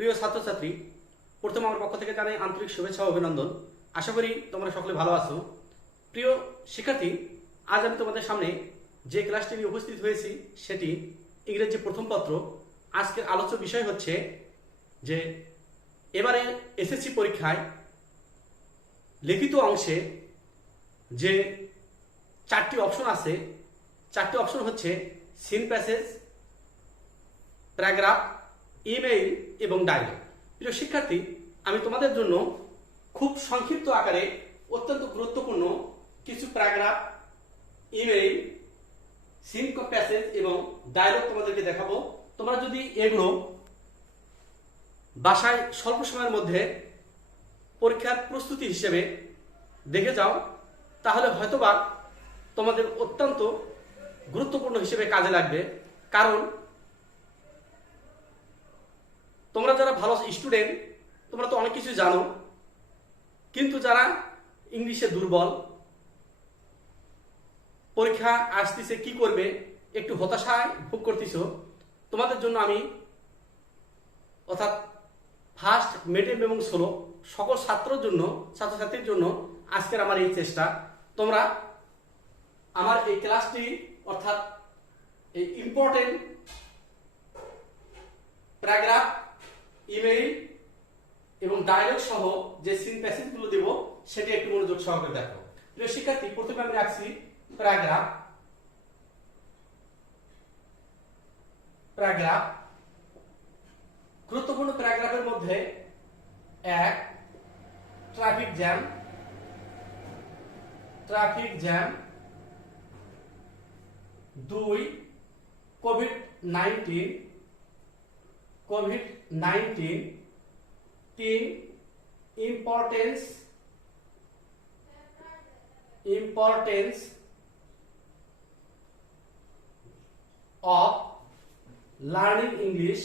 প্রিয় ছাত্রছাত্রী, প্রথমে আমার পক্ষ থেকে জানাই আন্তরিক শুভেচ্ছা ও অভিনন্দন। আশা করি তোমরা সকলে ভালো আছো। প্রিয় শিক্ষার্থী, আজ আমি তোমাদের সামনে যে ক্লাসটি নিয়ে উপস্থিত হয়েছি সেটি ইংরেজি প্রথম পত্র। আজকের আলোচ্য বিষয় হচ্ছে যে এবারে এসএসসি পরীক্ষায় লিখিত অংশে যে চারটি অপশন আছে, চারটি অপশন হচ্ছে সিন প্যাসেজ, প্যারাগ্রাফ, ইমেইল এবং ডায়লগ। প্রিয় শিক্ষার্থী, আমি তোমাদের জন্য খুব সংক্ষিপ্ত আকারে অত্যন্ত গুরুত্বপূর্ণ কিছু প্যারাগ্রাফ, ইমেইল, সিন প্যাসেজ এবং ডায়লগ তোমাদেরকে দেখাবো। তোমরা যদি এগুলো বাসায় স্বল্প সময়ের মধ্যে পরীক্ষার প্রস্তুতি হিসেবে দেখে যাও, তাহলে হয়তোবা তোমাদের অত্যন্ত গুরুত্বপূর্ণ হিসেবে কাজে লাগবে। কারণ তোমরা যারা ভালো স্টুডেন্ট, তোমরা তো অনেক কিছু জানো, কিন্তু যারা ইংলিশে দুর্বল, পরীক্ষা আসতেছে কি করবে একটু হতাশায় ভোগ করতেছ, তোমাদের জন্য আমি অর্থাৎ ফার্স্ট, মিডিয়াম এবং স্লো সকল ছাত্রছাত্রীর জন্য আজকের আমার এই চেষ্টা। তোমরা আমার এই ক্লাসটি অর্থাৎ এই ইম্পর্টেন্ট প্যারাগ্রাফ, ইমেইল এবং ডায়লগ সহ যে সিন প্যাসেজগুলো দেব সেটি একটু মনোযোগ সহকারে দেখো। প্রিয় শিক্ষার্থী, প্রথমে আমি রাখছি প্যারাগ্রাফ। গুরুত্বপূর্ণ প্যারাগ্রাফের মধ্যে 1 ট্রাফিক জ্যাম, 2 কোভিড-19, 3 importance of learning English,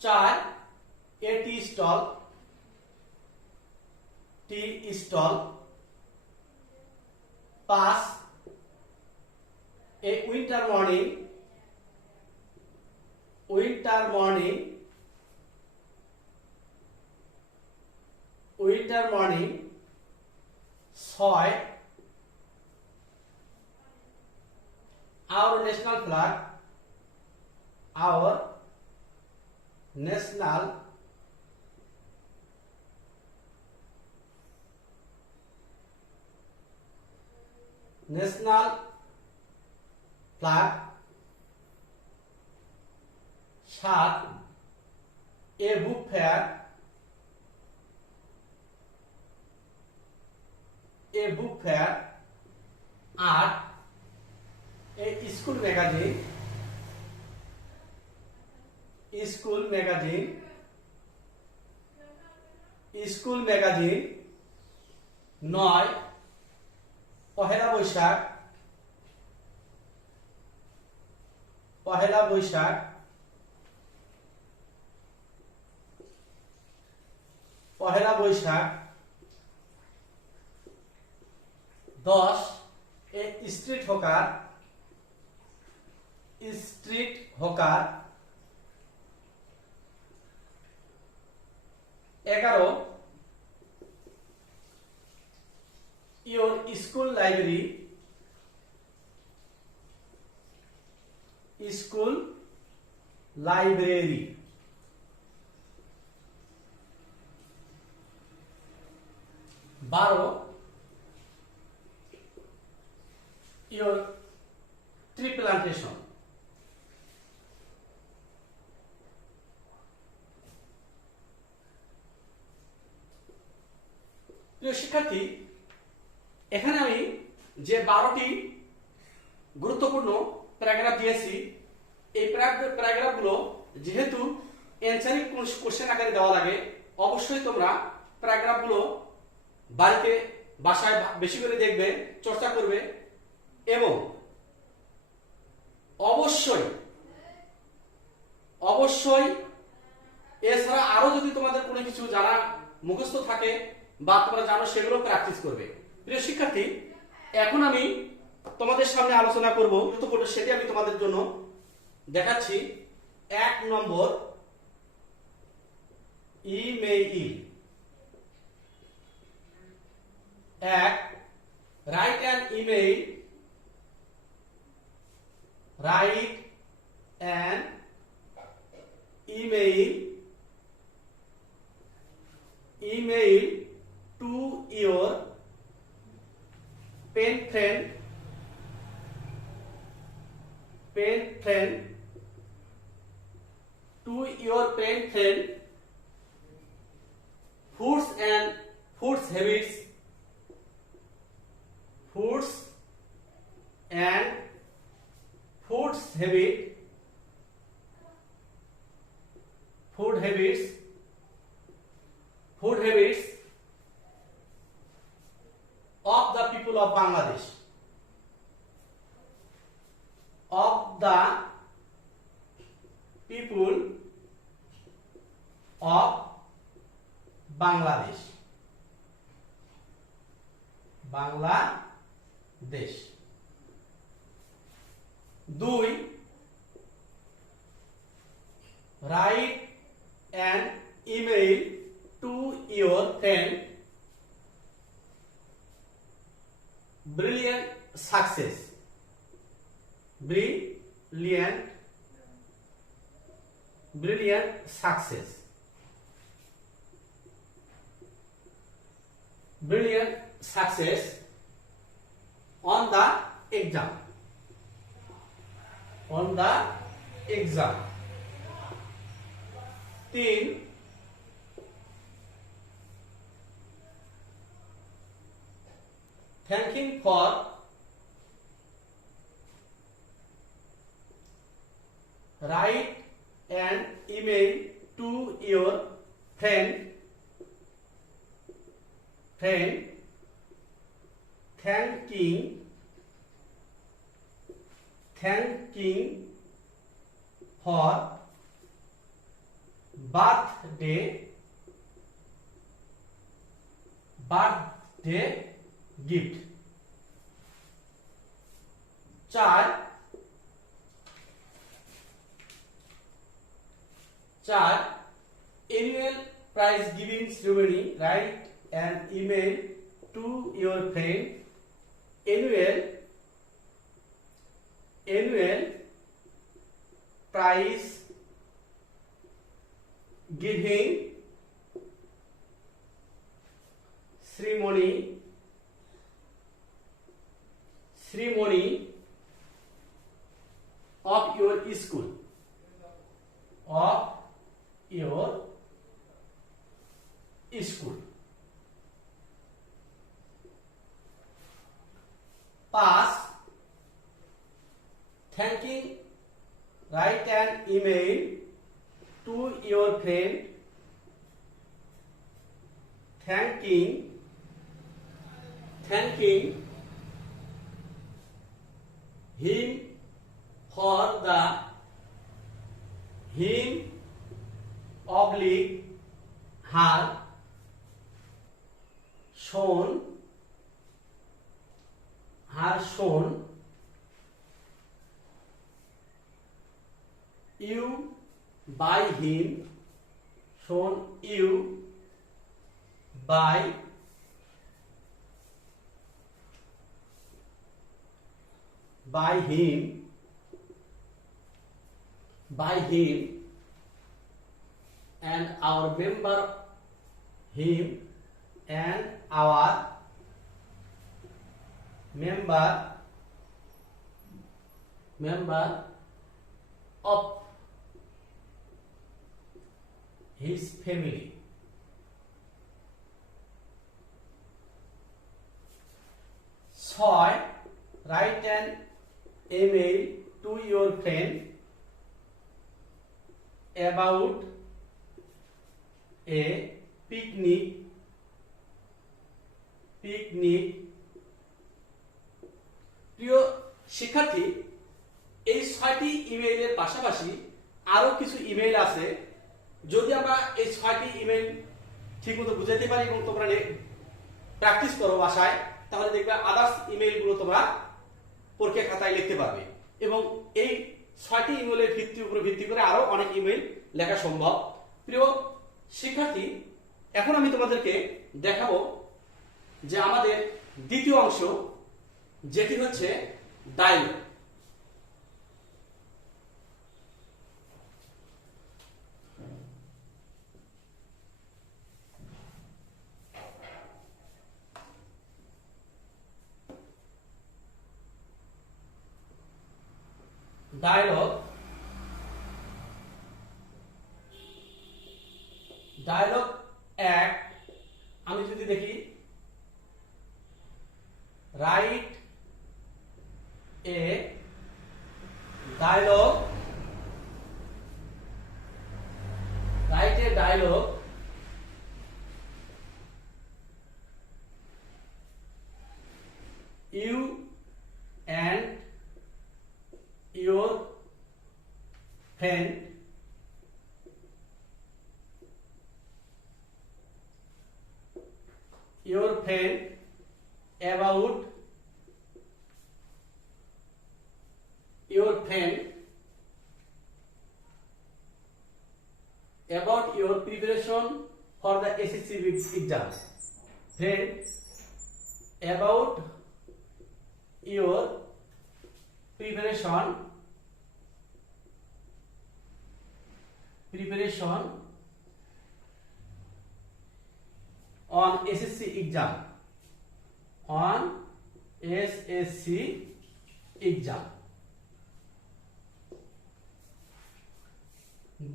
4 a tea stall, 5 a winter morning, 6 our national flag, national flag, 7 a book fair, 8 a school magazine, 9 Pohela Boishakh, 10 a street hawker, 11 your school library, 12 your tree plantation, প্রিয় শিক্ষার্থী, এখানে আমি যে 12টি গুরুত্বপূর্ণ প্যারাগ্রাফ দিয়েছি, এই প্যারাগ্রাফগুলো যেহেতু অ্যানসারিং কোশ্চেন আকারে দেওয়া লাগে, অবশ্যই তোমরা প্যারাগ্রাফগুলো বাসায় বেশি করে দেখবে, চর্চা করবে এবং অবশ্যই এছাড়া আরো যদি তোমাদের কোনো কিছু জানা মুখস্থ থাকে বা তোমরা জানো সেগুলো প্র্যাকটিস করবে। প্রিয় শিক্ষার্থী, এখন আমি তোমাদের সামনে আলোচনা করব গুরুত্বপূর্ণ, সেটি আমি তোমাদের জন্য দেখাচ্ছি। 1 নম্বর, ইমেইল। 1, write an email. Write an email to your pen friend to your pen friend, foods and foods habits, foods and foods habit, food habits of the people of Bangladesh, of the people of Bangladesh, Bangladesh. 2, write an email to your friend, brilliant success, brilliant success, brilliant success on the exam, on the exam. 3, thanking for write an email to your friend thanking for birthday gift. 4, annual prize giving ceremony. Write an email to your friend, annual prize giving ceremony of your school, Pass, thanking, write an email to your friend thanking him for the her shown you by him, shown you by him and our member of his family. 6, write an email to your friend about a picnic প্রিয় শিক্ষার্থী, এই 6টি ইমেইলের পাশাপাশি আরো কিছু ইমেইল আছে। যদি আমরা এই 6টি ইমেইল ঠিক মতো বুঝাইতে পারি এবং তোমরা প্র্যাকটিস করো বাসায়, তাহলে দেখবে আদার্স ইমেইল গুলো তোমরা পরীক্ষা খাতায় লিখতে পারবে। এবং এই 6টি ইমেইলের উপরে ভিত্তি করে আরো অনেক ইমেইল লেখা সম্ভব। প্রিয় শিক্ষার্থী, এখন আমি তোমাদেরকে দেখাবো যে আমাদের দ্বিতীয় অংশ, যেটি হচ্ছে ডায়লগ। ডায়লগ ডায়লগ 1 আমি যদি দেখি, write a dialogue, you and your friend about your preparation for the SSC exam. Friend, about your preparation on SSC exam.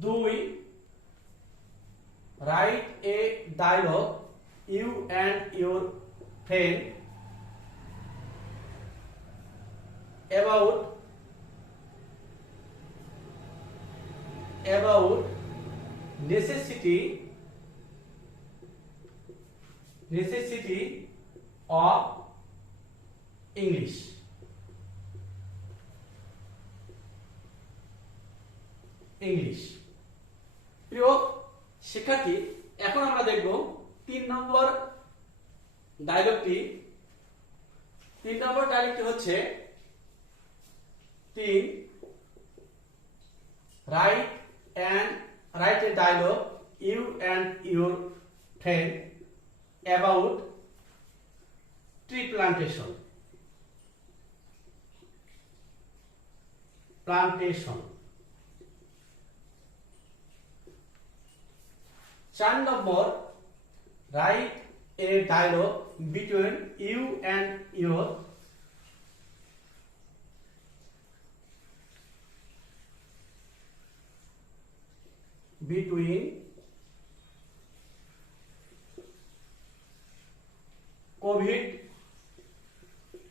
দুই, write a dialogue, you and your friend, about necessity of English. প্রিয় শিক্ষার্থী, এখন আমরা দেখব 3 নম্বর ডায়লগটি। 3 নম্বর ডায়লগটি হচ্ছে 3, write a dialogue, you and your friend, about tree plantation. 4 number, write a dialogue between you and your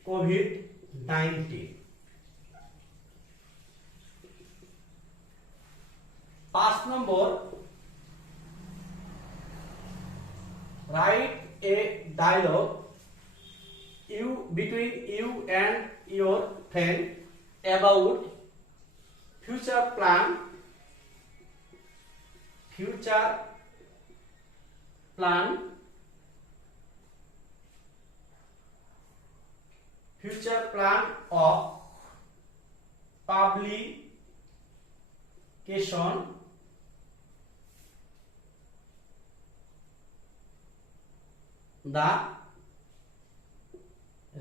COVID-19. 5 number, write a dialogue between you and your friend about future plan of publication the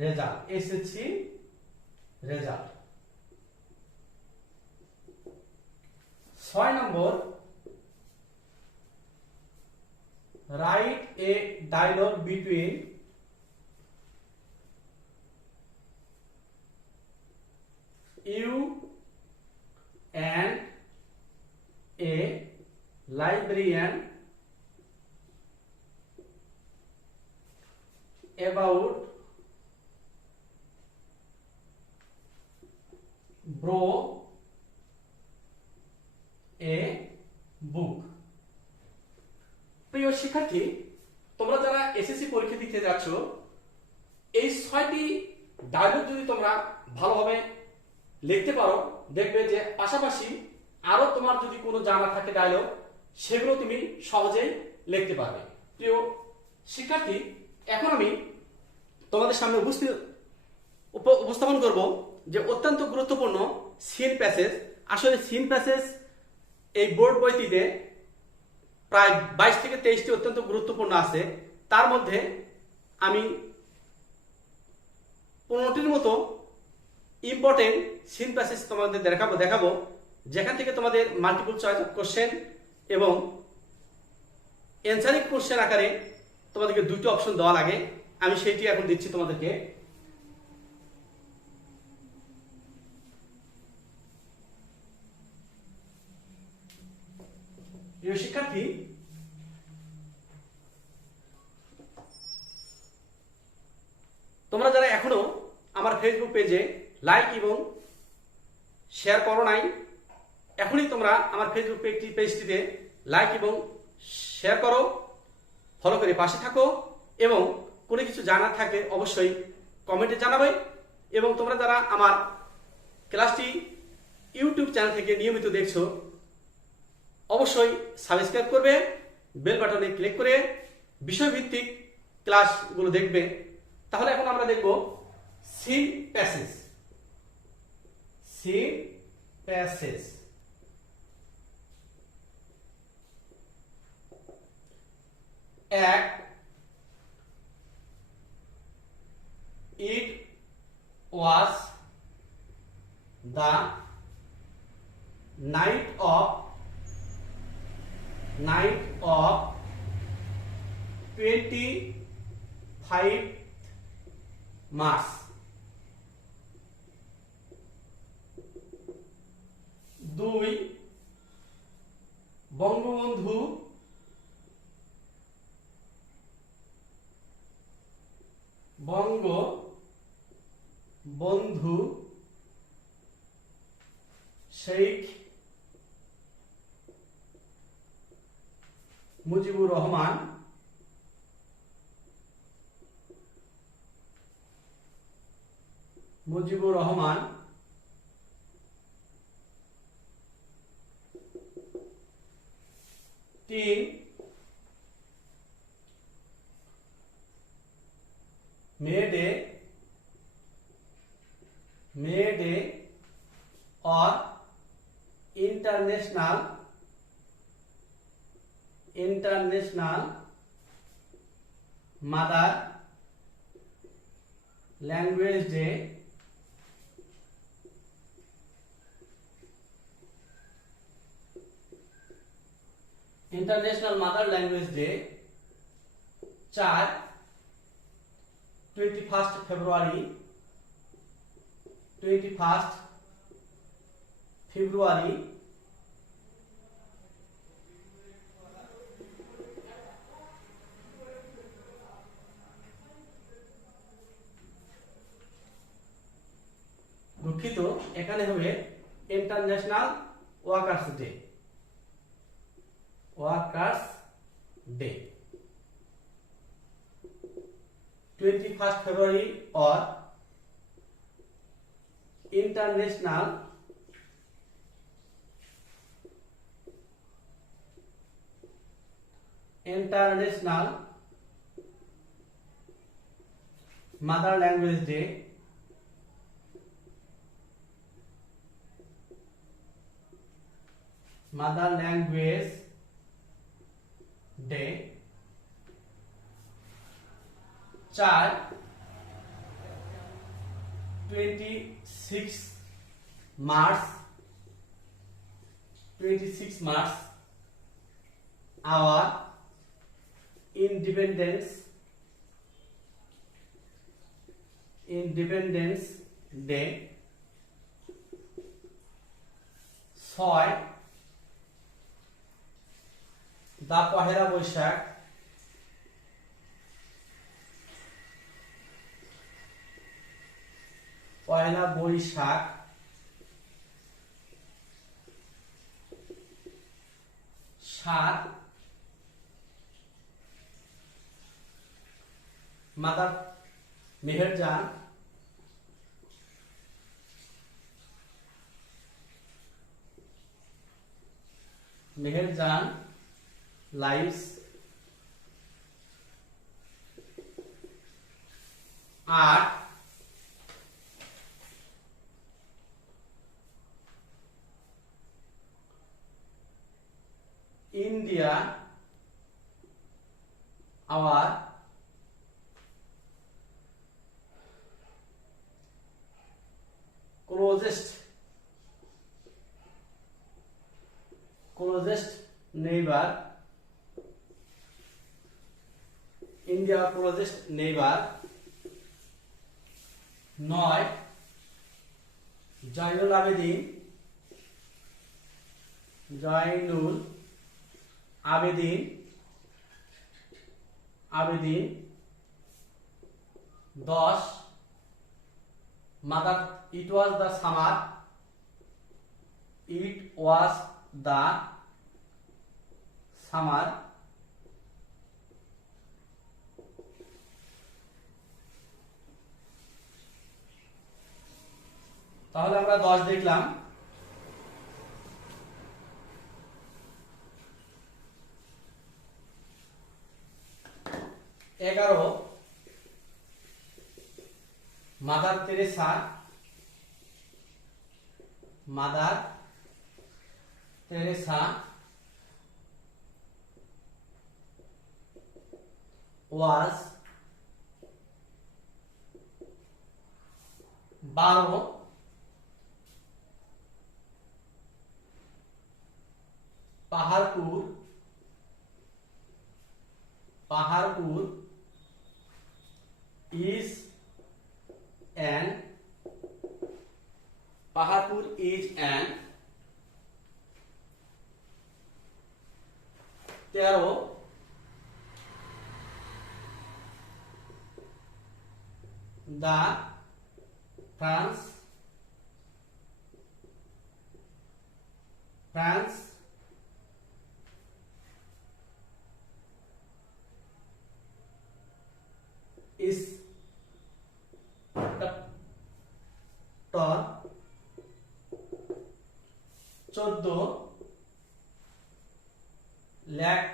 result, SSC result. 6 number, write a dialogue between you and a librarian about borrow a book. প্রিয় শিক্ষার্থী, তোমরা যারা এসএসসি পরীক্ষা দিতে যাচ্ছ, এই 6টি ডায়লগ যদি তোমরা ভালোভাবে লিখতে পারো, দেখবে যে পাশাপাশি আরো তোমার যদি কোনো জানা থাকে ডায়লগ, সেগুলো তুমি সহজেই লিখতে পারবে। প্রিয় শিক্ষার্থী, এখন আমি তোমাদের সামনে উপস্থাপন করব যে অত্যন্ত গুরুত্বপূর্ণ সিন প্যাসেজ। আসলে সিন প্যাসেজ এই বোর্ড বইটিতে প্রায় 22 থেকে 23টি অত্যন্ত গুরুত্বপূর্ণ আছে। তার মধ্যে আমি 15টির মতো ইম্পর্টেন্ট সিন প্যাসেজ তোমাদের দেখাবো যেখান থেকে তোমাদের মাল্টিপল চয়েস অফ কোশ্চেন এবং অ্যানসারিং কোশ্চেন আকারে তোমাদেরকে দুটো অপশন দেওয়া লাগে। আমি সেইটি এখন দিচ্ছি তোমাদেরকে। প্রিয় শিক্ষার্থী, তোমরা যারা এখনো আমার ফেসবুক পেজে লাইক এবং শেয়ার করো নাই, এখনই তোমরা আমার ফেসবুক পেজটিতে লাইক এবং শেয়ার করো, ফলো করে পাশে থাকো এবং কোনো কিছু জানার থাকলে অবশ্যই কমেন্টে জানাবে। এবং তোমরা যারা আমার ক্লাসটি ইউটিউব চ্যানেল থেকে নিয়মিত দেখছো, অবশ্যই সাবস্ক্রাইব করবে, বেল বাটনে ক্লিক করে বিষয়ভিত্তিক ক্লাসগুলো দেখবে। তাহলে এখন আমরা দেখব সিন প্যাসেজ। সিন প্যাসেজ এক, it was the night of 25 March. দুই, বঙ্গবন্ধু শেখ মুজিবুর রহমান তিন, May Day or international mother language day. International mother language day. 4, 21 फेब्रुआरी দুঃখিত, এখানে হবে international workers day. 21 February or international mother language day. Mother language day। 4, 26 March our independence day। 6, the Pohela Boishakh. 7, mother Meherjan. 'Lives 8 India our closest neighbor, India closest neighbor 9 Jainul Abidin 10 Mother, it was the summer, তাহলে আমরা 10 দেখলাম। 11 mother Teresa was 12 Paharpur is an 13 the France is tor 14 lakh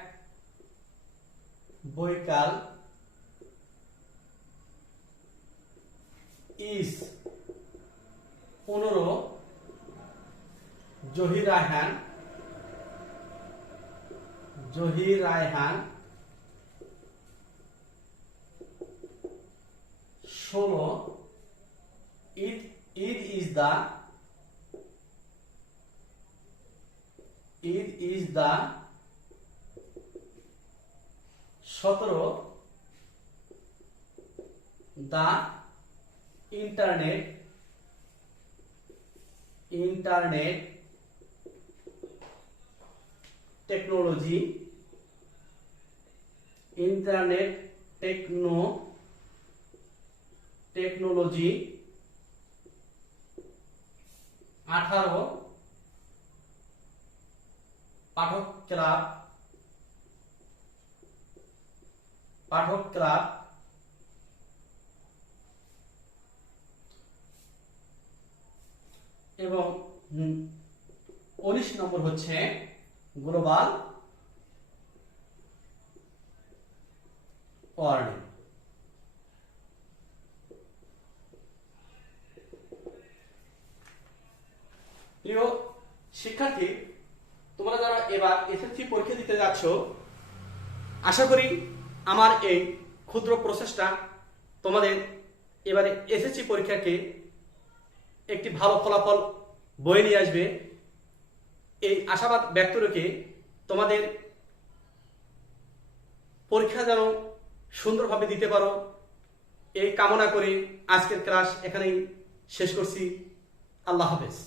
Boykal is 15 Johir Raihan 16 Eid is the 17 the internet technology 18 পাঠক ক্লাব এবং 19 নম্বর হচ্ছে global warning. প্রিয় শিক্ষার্থী, তোমরা যারা এবার এসএসসি পরীক্ষা দিতে যাচ্ছ, আশা করি আমার এই ক্ষুদ্র প্রচেষ্টা তোমাদের এবারে এসএসসি পরীক্ষাকে একটি ভালো ফলাফল বয়ে নিয়ে আসবে। এই আশাবাদ ব্যক্ত রেখে তোমাদের পরীক্ষা যেন সুন্দরভাবে দিতে পারো এই কামনা করে আজকের ক্লাস এখানেই শেষ করছি। আল্লাহ হাফেজ।